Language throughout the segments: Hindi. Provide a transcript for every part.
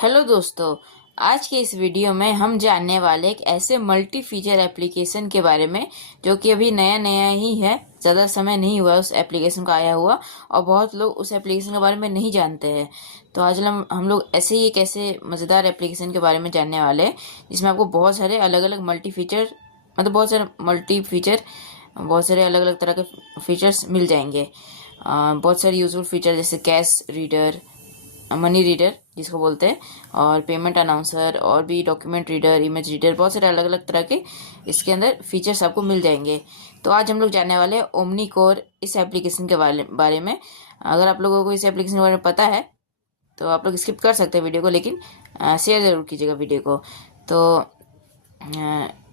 हेलो दोस्तों, आज के इस वीडियो में हम जानने वाले एक ऐसे मल्टी फीचर एप्लीकेशन के बारे में जो कि अभी नया नया ही है। ज़्यादा समय नहीं हुआ उस एप्लीकेशन का आया हुआ और बहुत लोग उस एप्लीकेशन के बारे में नहीं जानते हैं। तो आज हम लोग ऐसे ही एक ऐसे मज़ेदार एप्लीकेशन के बारे में जानने वाले हैं जिसमें आपको बहुत सारे अलग अलग मल्टी फीचर बहुत सारे अलग अलग तरह के फीचर्स मिल जाएंगे। बहुत सारे यूजफुल फीचर जैसे कैश रीडर, मनी रीडर जिसको बोलते हैं, और पेमेंट अनाउंसर, और भी डॉक्यूमेंट रीडर, इमेज रीडर, बहुत सारे अलग अलग तरह के इसके अंदर फीचर्स आपको मिल जाएंगे। तो आज हम लोग जानने वाले हैं ओमनी कोर इस एप्लीकेशन के बारे में। अगर आप लोगों को इस एप्लीकेशन के बारे में पता है तो आप लोग स्किप कर सकते हैं वीडियो को, लेकिन शेयर ज़रूर कीजिएगा वीडियो को। तो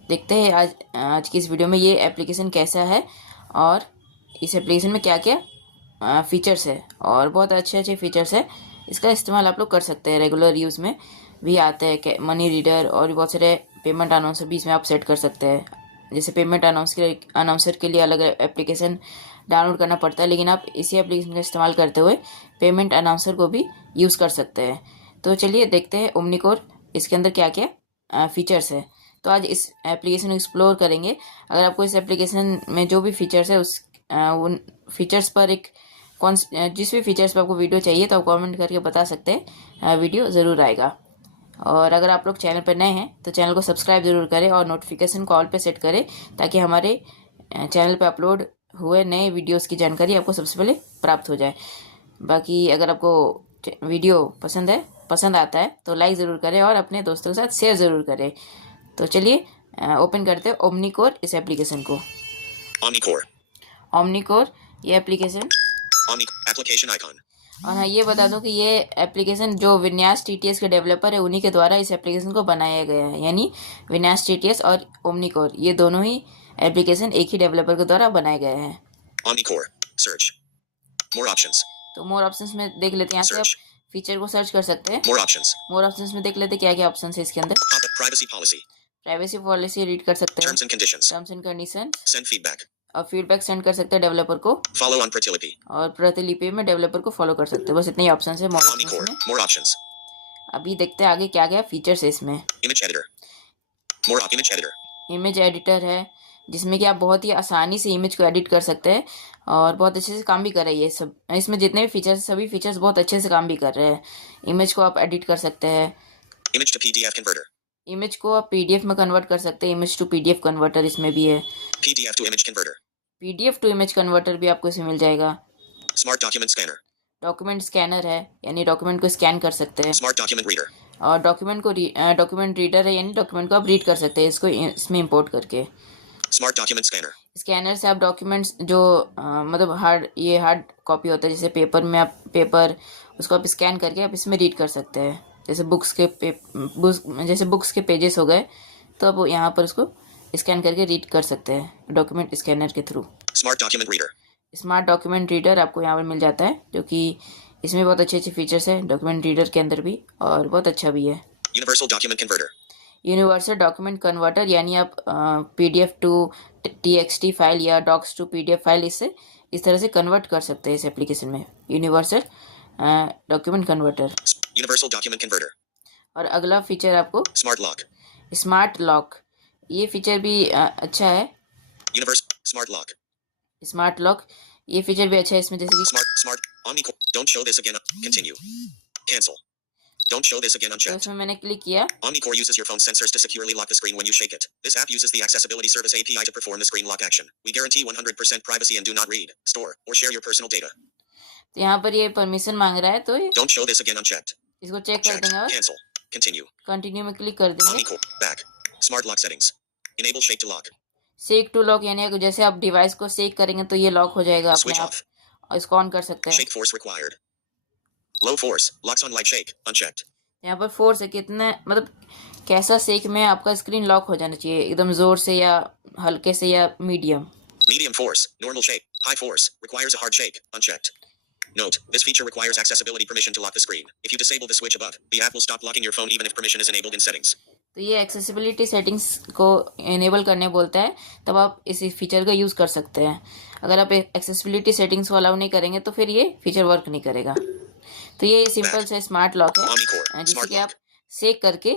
देखते हैं आज की इस वीडियो में ये एप्लीकेशन कैसा है और इस एप्लीकेशन में क्या क्या फीचर्स है, और बहुत अच्छे अच्छे फीचर्स है। इसका इस्तेमाल आप लोग कर सकते हैं, रेगुलर यूज़ में भी आते हैं मनी रीडर, और भी बहुत सारे पेमेंट अनाउंसर भी इसमें आप सेट कर सकते हैं। जैसे पेमेंट अनाउंसर के लिए अलग एप्लीकेशन डाउनलोड करना पड़ता है, लेकिन आप इसी एप्लीकेशन का इस्तेमाल करते हुए पेमेंट अनाउंसर को भी यूज़ कर सकते हैं। तो चलिए देखते हैं ओमनी कोर इसके अंदर क्या क्या फीचर्स है। तो आज इस एप्लीकेशन को एक्सप्लोर करेंगे। अगर आपको इस एप्लीकेशन में जो भी फीचर्स है उन फीचर्स पर जिस भी फीचर्स पर आपको वीडियो चाहिए तो आप कमेंट करके बता सकते हैं, वीडियो ज़रूर आएगा। और अगर आप लोग चैनल पर नए हैं तो चैनल को सब्सक्राइब ज़रूर करें और नोटिफिकेशन को ऑल पे सेट करें, ताकि हमारे चैनल पर अपलोड हुए नए वीडियोस की जानकारी आपको सबसे पहले प्राप्त हो जाए। बाकी अगर आपको वीडियो पसंद आता है तो लाइक ज़रूर करें और अपने दोस्तों के साथ शेयर ज़रूर करें। तो चलिए ओपन करते हैं ओमनी कोर इस एप्लीकेशन को। ओमनी कोर ये एप्लीकेशन एप्लीकेशन आइकॉन। और हाँ, ये बता दूं कि ये एप्लीकेशन जो विन्यास टीटीएस के डेवलपर है उन्हीं के द्वारा इस एप्लीकेशन को बनाया गया है। यानी विन्यास टीटीएस और ओमनी कोर ये दोनों ही एप्लीकेशन एक ही डेवलपर के द्वारा बनाए गए हैं। Omni core search more options. तो मोर ऑप्शंस में देख लेते हैं, यहाँ से आप फीचर को सर्च कर सकते हैं। मोर ऑप्शंस में देख लेते हैं क्या क्या ऑप्शन है इसके अंदर। प्राइवेसी पॉलिसी रीड कर सकते हैं, terms and condition, send feedback, और फीडबैक सेंड कर सकते हैं डेवलपर को, फॉलो ऑन प्रतिलिपि, और प्रतिलिपि में डेवलपर को फॉलो कर सकते हैं। बस इतने ही ऑप्शन है मोर ऑप्शंस। अभी देखते हैं आगे क्या क्या फीचर्स है इसमें। इमेज एडिटर है, जिसमें कि आप बहुत ही आसानी से इमेज को एडिट कर सकते हैं और बहुत अच्छे से काम भी कर रही है सब। इसमें जितने भी फीचर्स सभी फीचर्स बहुत अच्छे से काम भी कर रहे हैं। इमेज को आप एडिट कर सकते हैं, image to PDF converter, image को आप पीडीएफ में कन्वर्ट कर सकते हैं। इमेज टू पीडीएफ कन्वर्टर इसमें भी है। पीडीएफ टू इमेज कन्वर्टर भी आपको इसमें मिल जाएगा। Smart document scanner, document scanner है, यानी डॉक्यूमेंट को स्कैन कर सकते हैं। स्मार्ट डॉक्यूमेंट रीडर, और डॉक्यूमेंट रीडर है, यानी डॉक्यूमेंट को आप रीड कर सकते हैं इसको इसमें इंपोर्ट करके। स्मार्ट डॉक्यूमेंट स्कैनर से आप डॉक्यूमेंट्स जो मतलब हार्ड कॉपी होता है, जैसे पेपर उसको आप स्कैन करके आप इसमें रीड कर सकते हैं। जैसे बुक्स के पेजेस हो गए, तो आप यहाँ पर उसको स्कैन करके रीड कर सकते हैं डॉक्यूमेंट स्कैनर के थ्रू। स्मार्ट डॉक्यूमेंट रीडर आपको यहाँ पर मिल जाता है, जो कि इसमें बहुत अच्छे अच्छे फीचर्स हैं डॉक्यूमेंट रीडर के अंदर भी, और बहुत अच्छा भी है। यूनिवर्सल डॉक्यूमेंट कन्वर्टर, यानी आप पीडीएफ टू टीएक्सटी फाइल या डॉक्स टू पीडीएफ फाइल इस तरह से कन्वर्ट कर सकते हैं इस एप्लीकेशन में। Universal document converter. और अगला फीचर आपको स्मार्ट लॉक। ये फीचर भी अच्छा है। स्मार्ट लॉक ये फीचर भी अच्छा है इसमें, जैसे कि Don't show this again unchecked. तो इसमें मैंने क्लिक किया। OmniCore uses your phone's sensors to securely lock the screen when you shake it. This app uses the Accessibility Service API to perform the screen lock action. We guarantee 100% privacy and do not read, store, or share your personal data. तो यहाँ पर ये परमिशन मांग रहा है, तो Don't show this again unchecked. इसको चेक कर देंगे और Cancel. Continue. कंटिन्यू में क्लिक कर देंगे। OmniCore back. Smart lock settings. Enable shake to lock. Shake to lock, यानी जैसे आप डिवाइस को शेक करेंगे तो ये लॉक हो जाएगा अपने आप, और इसको ऑन कर सकते हैं। Shake force required. Low force locks on light shake unchecked. यहाँ पर फोर्स है, कितना मतलब कैसा शेक में आपका स्क्रीन लॉक हो जाना चाहिए, एकदम जोर से या हल्के से या medium. Medium force, normal shake, high force, requires a hard shake, unchecked. Note, this feature requires accessibility permission to lock the screen. If you disable the switch above, the app will stop locking your phone even if permission is enabled in settings. तो ये एक्सेसिबिलिटी सेटिंग्स को इनेबल करने बोलता है, तब आप इस फीचर का यूज़ कर सकते हैं। अगर आप एक्सेसिबिलिटी सेटिंग्स को अलाउ नहीं करेंगे तो फिर ये फीचर वर्क नहीं करेगा। तो ये सिंपल से स्मार्ट लॉक है OmniCore जिससे Smart कि आप Lock. सेक करके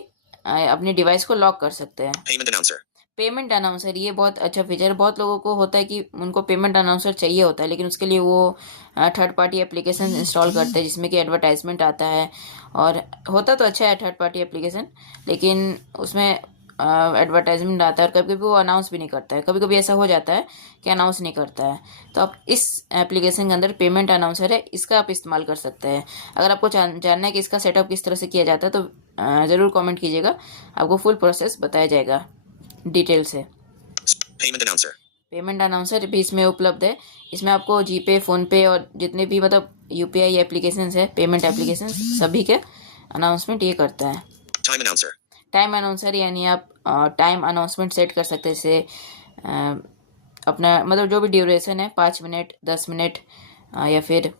अपने डिवाइस को लॉक कर सकते हैं। Payment Announcer. पेमेंट अनाउंसर ये बहुत अच्छा फीचर है। बहुत लोगों को होता है कि उनको पेमेंट अनाउंसर चाहिए होता है, लेकिन उसके लिए वो थर्ड पार्टी एप्लीकेशन इंस्टॉल करते हैं जिसमें कि एडवर्टाइजमेंट आता है। और होता तो अच्छा है थर्ड पार्टी एप्लीकेशन, लेकिन उसमें एडवर्टाइजमेंट आता है और कभी कभी वो अनाउंस भी नहीं करता है। कभी कभी ऐसा हो जाता है कि अनाउंस नहीं करता है। तो आप इस एप्लीकेशन के अंदर पेमेंट अनाउंसर है, इसका आप इस्तेमाल कर सकते हैं। अगर आपको जानना है कि इसका सेटअप किस तरह से किया जाता है तो ज़रूर कमेंट कीजिएगा, आपको फुल प्रोसेस बताया जाएगा डिटेल से। Payment Announcer. पेमेंट अनाउंसर भी इसमें उपलब्ध है। इसमें आपको जीपे, फ़ोनपे और जितने भी मतलब यूपीआई एप्लीकेशंस है, पेमेंट एप्लीकेशंस, सभी के अनाउंसमेंट ये करता है। Time Announcer. टाइम अनाउंसर यानी आप टाइम अनाउंसमेंट सेट कर सकते हैं। जैसे अपना मतलब जो भी ड्यूरेशन है 5 मिनट, 10 मिनट या फिर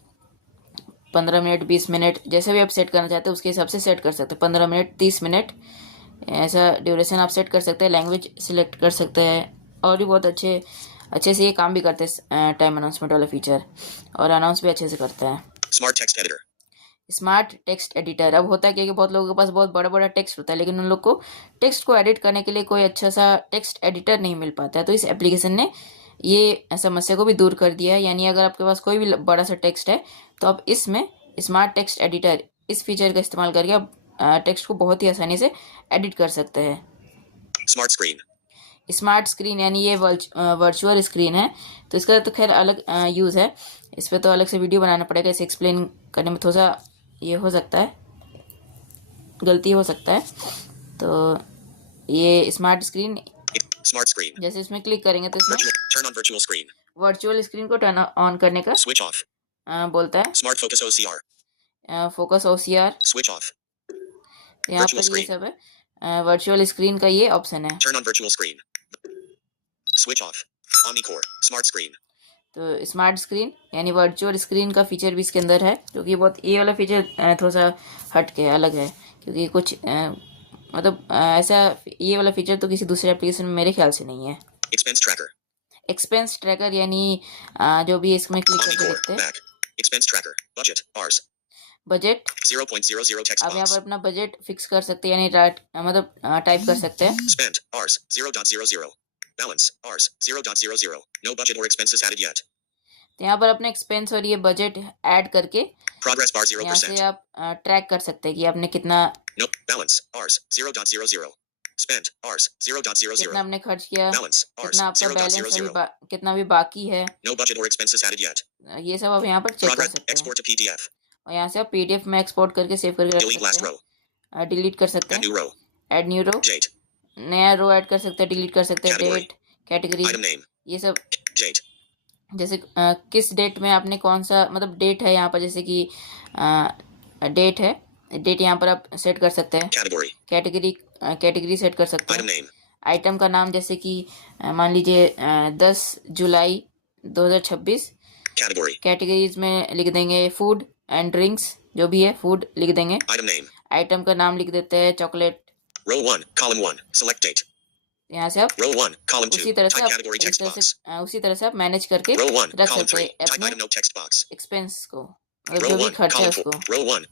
15 मिनट, 20 मिनट, जैसे भी आप सेट करना चाहते हैं उसके हिसाब से सेट कर सकते हैं। 15 मिनट, 30 मिनट ऐसा ड्यूरेशन आप सेट कर सकते हैं। लैंग्वेज सिलेक्ट कर सकते हैं और भी बहुत अच्छे से ये काम भी करते हैं टाइम अनाउंसमेंट वाला फीचर, और अनाउंस भी अच्छे से करता है। Smart Text Editor. Smart text editor. अब होता है कि बहुत लोगों के पास बहुत बड़ा बड़ा टेक्स्ट होता है, लेकिन उन लोग को टेक्स्ट को एडिट करने के लिए कोई अच्छा सा टेक्स्ट एडिटर नहीं मिल पाता है। तो इस एप्लीकेशन ने ये समस्या को भी दूर कर दिया है। यानी अगर आपके पास कोई भी बड़ा सा टेक्स्ट है तो आप इसमें स्मार्ट टेक्स्ट एडिटर, इस फीचर का इस्तेमाल करके आप टेक्स्ट को बहुत ही आसानी से एडिट कर सकते हैं। Smart Screen. स्मार्ट स्क्रीन यानी ये वर्चुअल स्क्रीन है, तो इसका तो खैर अलग यूज़ है। इस पर तो अलग से वीडियो बनाना पड़ेगा, इसे एक्सप्लेन करने में थोड़ा सा ये हो सकता है, गलती हो सकता है। तो ये स्मार्ट स्क्रीन, Smart Screen. जैसे इसमें क्लिक करेंगे तो इसमें Turn on Virtual Screen. Virtual screen को टर्न ऑन करने का Switch off. बोलता है। Smart Focus OCR. Focus OCR, Switch off. यहाँ Virtual पर ये screen. सब है। वर्चुअल स्क्रीन का ये ऑप्शन है। Turn on Virtual Screen. Switch off. OmniCore Smart Screen. तो स्मार्ट स्क्रीन यानी वर्चुअल स्क्रीन का फीचर भी इसके अंदर है, जो कि बहुत ये वाला फीचर थोड़ा सा हट के अलग है, क्योंकि कुछ मतलब ऐसा ये वाला फीचर तो किसी दूसरे एप्लीकेशन में मेरे ख्याल से नहीं है। Expense Tracker. एक्सपेंस ट्रैकर यानी जो भी इसमें क्लिक करके OmniCore देखते हैं। Back. Expense Tracker. Budget. Hours. Budget, 0.00 text आप यहाँ box. पर अपना बजट फिक्स कर सकते हैं, यानी मतलब टाइप कर सकते हैं। Spent. Hours. 0.00. Balance. Hours. 0.00. No budget or expenses added yet. तो यहाँ पर अपने एक्सपेंस और ये बजट ऐड करके Progress bar यहाँ से 0%. आप ट्रैक कर सकते हैं कि आपने कितना Nope. Balance. Hours. 0.00. Spent. Hours. 0.00. कितना आपने खर्च किया, Balance. Hours. कितना आपका बैलेंस अभी 0.00. कितना भी बाकी है, No budget or expenses added yet. ये सब आप यहाँ पर चेक कर Progress. सकते हैं। Export to PDF. और यहाँ से आप PDF में एक्सपोर्ट करके सेव करके रख Delete last सकते row. हैं, डिलीट कर सकते Add हैं। new row. Add new row, Date. नया रो ऐड कर सकते हैं, डिलीट कर सकते हैं। Category. Date, category, Item name. ये सब। Date. जैसे किस डेट में आपने कौन सा मतलब डेट है यहाँ पर, जैसे कि डेट है, डेट यहाँ पर आप सेट कर सकते हैं। Category. कैटेगरी सेट कर सकते Item हैं। name. आइटम का नाम, जैसे कि मान लीजिए 10 जुलाई 2026। Category. कैटेगरीज में लिख देंगे फूड एंड ड्रिंक्स, जो भी है फूड लिख देंगे। Item name. आइटम का नाम लिख देते हैं chocolate. Row 1, column 1. Select date. यहाँ से आप Row 1, column 2. उसी तरह से Type आप category text box. उसी तरह से आप मैनेज करके Row 1, रख column सकते 3. हैं Type अपने item note text box. Expense को, मतलब Row जो भी 1, खर्चा है column 4. उसको, Row 1.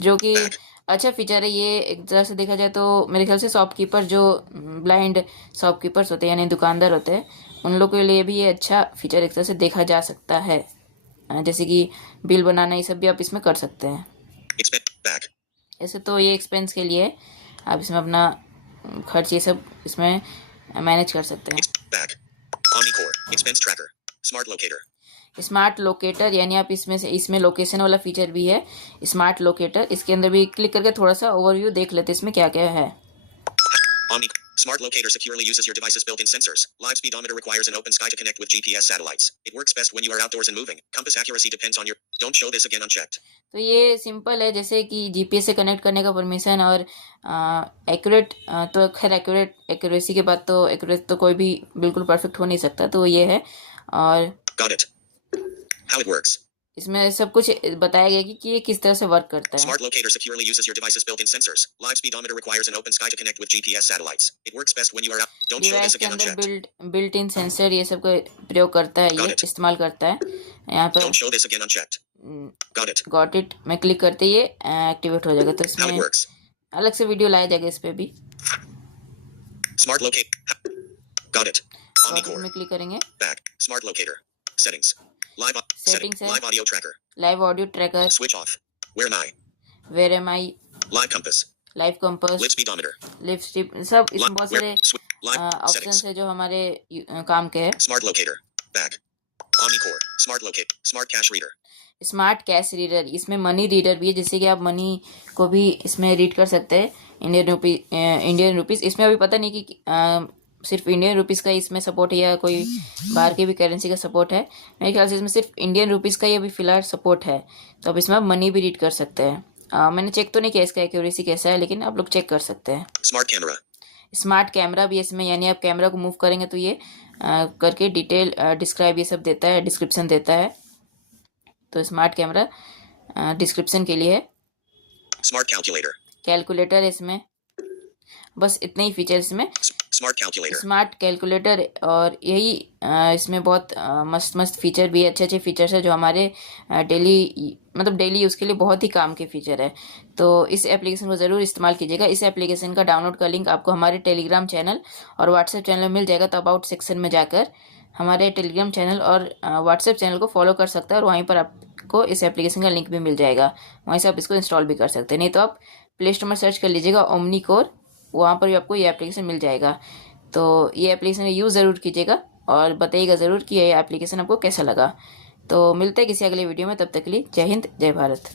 जो कि Back. अच्छा फीचर है। ये एक तरह से देखा जाए तो मेरे ख्याल से शॉपकीपर, जो ब्लाइंड शॉपकीपर्स होते हैं यानी दुकानदार होते हैं, उन लोगों के लिए भी ये अच्छा फीचर एक तरह से देखा जा सकता है। जैसे कि बिल बनाना, ये सब भी आप इसमें कर सकते हैं। Expense. Back. ऐसे तो ये एक्सपेंस के लिए है, आप इसमें अपना खर्च ये सब इसमें मैनेज कर सकते हैं। Back. OmniCore. Expense Tracker. Smart Locator. Smart locator यानी आप इसमें लोकेशन वाला फीचर भी है, स्मार्ट लोकेटर। इसके अंदर भी क्लिक करके थोड़ा सा ओवरव्यू देख लेते हैं इसमें क्या क्या है। Smart Locator securely uses your device's built-in sensors. Live speedometer requires an open sky to connect with GPS satellites. It works best when you are outdoors and moving. Compass accuracy depends on your... Don't show this again unchecked. तो ये सिंपल है, जैसे कि जीपीएस से कनेक्ट करने का परमिशन और एक्यूरेट, तो खैर एक्यूरेसी के बाद तो एक्यूरेट तो कोई भी बिल्कुल परफेक्ट हो नहीं सकता, तो ये है। और Got it. How it works. इसमें सब कुछ बताया गया कि ये किस तरह से वर्क करता है। Smart Locator securely uses your device's built-in sensors. Live speedometer requires an open sky to connect with GPS satellites. It works best when you are out. Don't show device this के again अंदर unchecked. बिल्ट इन सेंसर ये सब का प्रयोग करता है, ये Got it. इस्तेमाल करता है। यहाँ पर Don't show this again unchecked. Got it. Got it में क्लिक करते ही ये एक्टिवेट हो जाएगा। तो How it इसमें works. अलग से वीडियो लाया जाएगा इस पे भी। Smart locate. Got it. Got it Omnicore. में क्लिक करेंगे। Back. Smart locator. Settings. Live setting. Settings है, Live audio tracker. Live audio tracker, Switch off. Where am I? Where am I, Live compass. Live compass, Live speedometer. Live strip, सब इसमें Live बहुत where? सारे Live ऑप्शन settings. है जो हमारे काम के हैं। Smart locator. Back. Omnicore. Smart locate. Smart cash reader. Smart cash reader, इसमें मनी रीडर भी है, जिससे कि आप मनी को भी इसमें रीड कर सकते हैं, इंडियन रुपीज़। इसमें अभी पता नहीं कि सिर्फ इंडियन रुपीज़ का इसमें सपोर्ट है या कोई बाहर की भी करेंसी का सपोर्ट है। मेरे ख्याल से इसमें सिर्फ इंडियन रुपीज़ का ही अभी फ़िलहाल सपोर्ट है। तो अब इसमें आप मनी भी रीड कर सकते हैं। मैंने चेक तो नहीं किया इसका एक्यूरेसी कैसा है, लेकिन आप लोग चेक कर सकते हैं। Smart camera. स्मार्ट कैमरा भी है इसमें, यानी आप कैमरा को मूव करेंगे तो ये करके डिटेल डिस्क्राइब ये सब देता है, डिस्क्रिप्शन देता है। तो स्मार्ट कैमरा डिस्क्रिप्शन के लिए है। Smart calculator. कैलकुलेटर है इसमें। बस इतने ही फीचर इसमें। Smart calculator. स्मार्ट कैलकुलेटर, और यही इसमें बहुत मस्त मस्त फीचर भी है, अच्छे अच्छे फीचर्स है जो हमारे डेली यूज़ के लिए बहुत ही काम के फीचर है। तो इस एप्लीकेशन को ज़रूर इस्तेमाल कीजिएगा। इस एप्लीकेशन का डाउनलोड का लिंक आपको हमारे टेलीग्राम चैनल और व्हाट्सएप चैनल में मिल जाएगा। तो अबाउट सेक्शन में जाकर हमारे टेलीग्राम चैनल और व्हाट्सएप चैनल को फॉलो कर सकते हैं, और वहीं पर आपको इस एप्लीकेशन का लिंक भी मिल जाएगा। वहीं से आप इसको इंस्टॉल भी कर सकते हैं। नहीं तो आप प्ले स्टोर में सर्च कर लीजिएगा ओमनीकोर, वहाँ पर भी आपको ये एप्लीकेशन मिल जाएगा। तो ये एप्लीकेशन यूज़ ज़रूर कीजिएगा और बताइएगा ज़रूर कि ये एप्लीकेशन आपको कैसा लगा। तो मिलते हैं किसी अगले वीडियो में, तब तक के लिए जय हिंद, जय भारत।